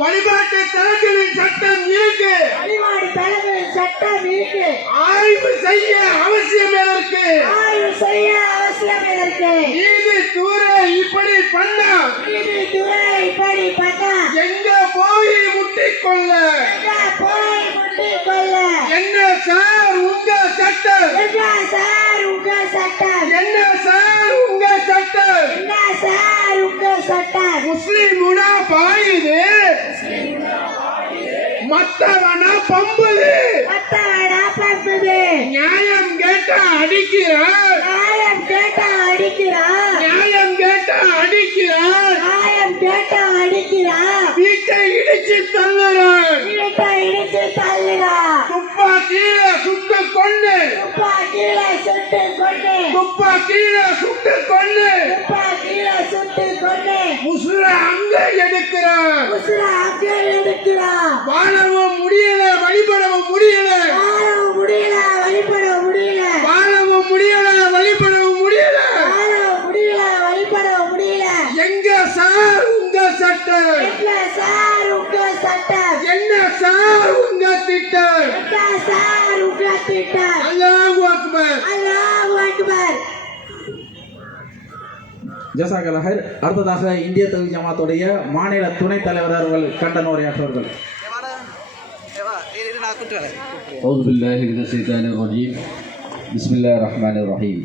வழிபாட்டு தலங்களின் சட்டம் இருக்கு. வழிபாடு தலங்களின் சட்டம் இருக்கு. ஆய்வு செய்ய அவசியம் எதற்கு? ஆய்வு செய்ய அவசியம் எதற்கு? நீதித்துறை இப்படி பண்ணா, நீதித்துறை இப்படி பண்ணா, எங்க போய் முட்டிக்கொள்ள? எங்க போய் முட்டிக்கொள்ள? என்ன சார் உங்க சட்டம்? என்ன சார் உங்க சட்டம்? என்ன சார் உங்க சட்டம்? என்ன சார் உங்க சட்டம்? முஸ்லிமுனா பாயுது, மத்தவனா பம்புது. மத்தவனா பம்புது. நியாயம் கேட்டா அடிக்கிறார், நியாயம் கேட்டா அடிக்கிறார், நியாயம் கேட்டா அடிக்கிறார், நியாயம் கேட்டா அடிக்கிறார், வீட்டை இடிச்சு தள்ளுறார், வீட்டை இடிச்சு தள்ளுறார், துப்பாக்கியில சுட்டு கொண்டு, துப்பாக்கியில சுட்டு கொண்டு, துப்பாக்கியில சுட்டு கொண்டு, துப்பாக்கியில சுட்டு கொண்டு, உசுர அங்க எடுக்கிறார். உசுர அங்க எடுக்கிறார். வாழவும் முடியல, வழிபடவும் முடியல, வாழவும் முடியல, வழிபடவும் முடியல, வாழவும் முடியல, வழிபடவும் முடியல. வாழவும் முடியல, வழிபடவும் முடியல. எங்க சார் உங்க சட்டம்? என்ன சார் உங்க சட்டம்? என்ன சார் உங்க திட்டம்? என்ன சார் உங்க திட்டம்? அல்லாஹு அக்பர். அல்லாஹு அக்பர். ஜஸாக்கல் ஹைர். அடுத்ததாக இந்திய தௌஹீத் ஜமாத்துடைய மாநில துணைத் தலைவர் அவர்கள் கண்டன உரையாற்றுவார்கள். أعوذ بالله من الشيطان الرجيم. بسم الله الرحمن الرحيم.